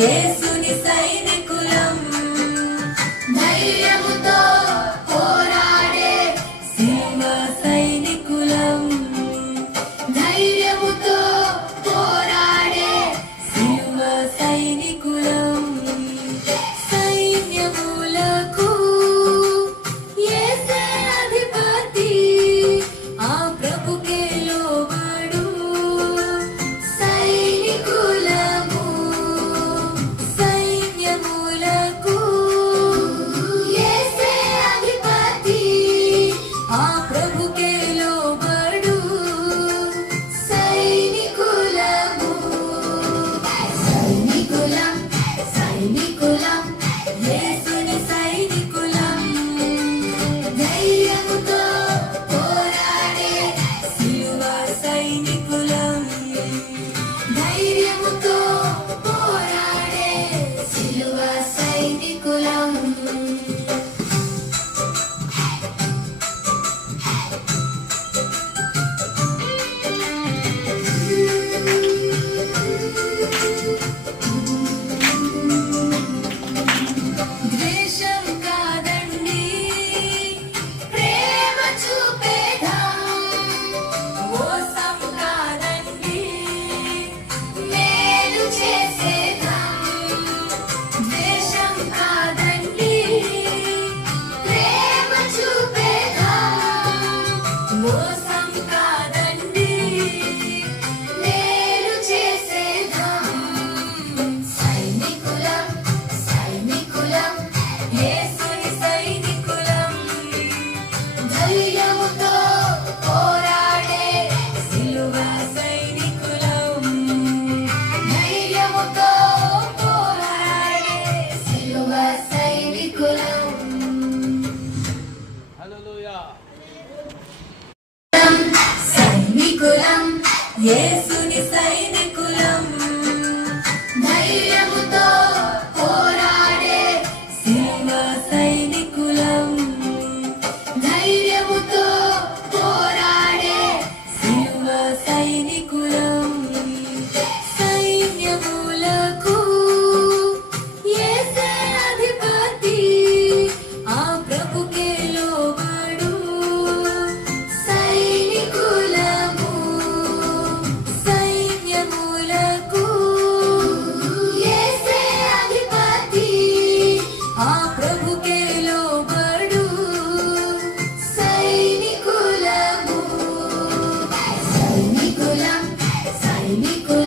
యేసుని సైనికులం, ధైర్యముతో పోరాడే శిలువ సైనికులం, ధైర్యముతో పోరాడే శిలువ సైనికులం. సైన్యములకు యేసే అధిపతి, ఆ ప్రభుకే లోబడు సైనికులము. సైన్యములకు యేసే అధిపతి, ఆ ప్రభుకే లోబడు సైనికులము. సైనికులం, సైనికులం, యేసుని సైనికులం, ధైర్యముతో పోరాడే శిలువ సైనికులం, ధైర్యముతో పోరాడే శిలువ సైనికులం. ద్వేషం కాదండి, ప్రేమ చూపేదాం. మోసం కాదండి, మేలు చేసేదాం. ద్వేషం కాదండి, ప్రేమ చూపేదాం. మోసం కాదండి, మేలు చేసేదాం. సైనికులం, సైనికులం, యేసుని సైనికులం, ధైర్యముతో పోరాడే శిలువ సైనికులం, ధైర్యముతో పోరాడే శిలువ సైనికులం. హల్లెలూయా. సైనికులం, యేసుని సైనికులం,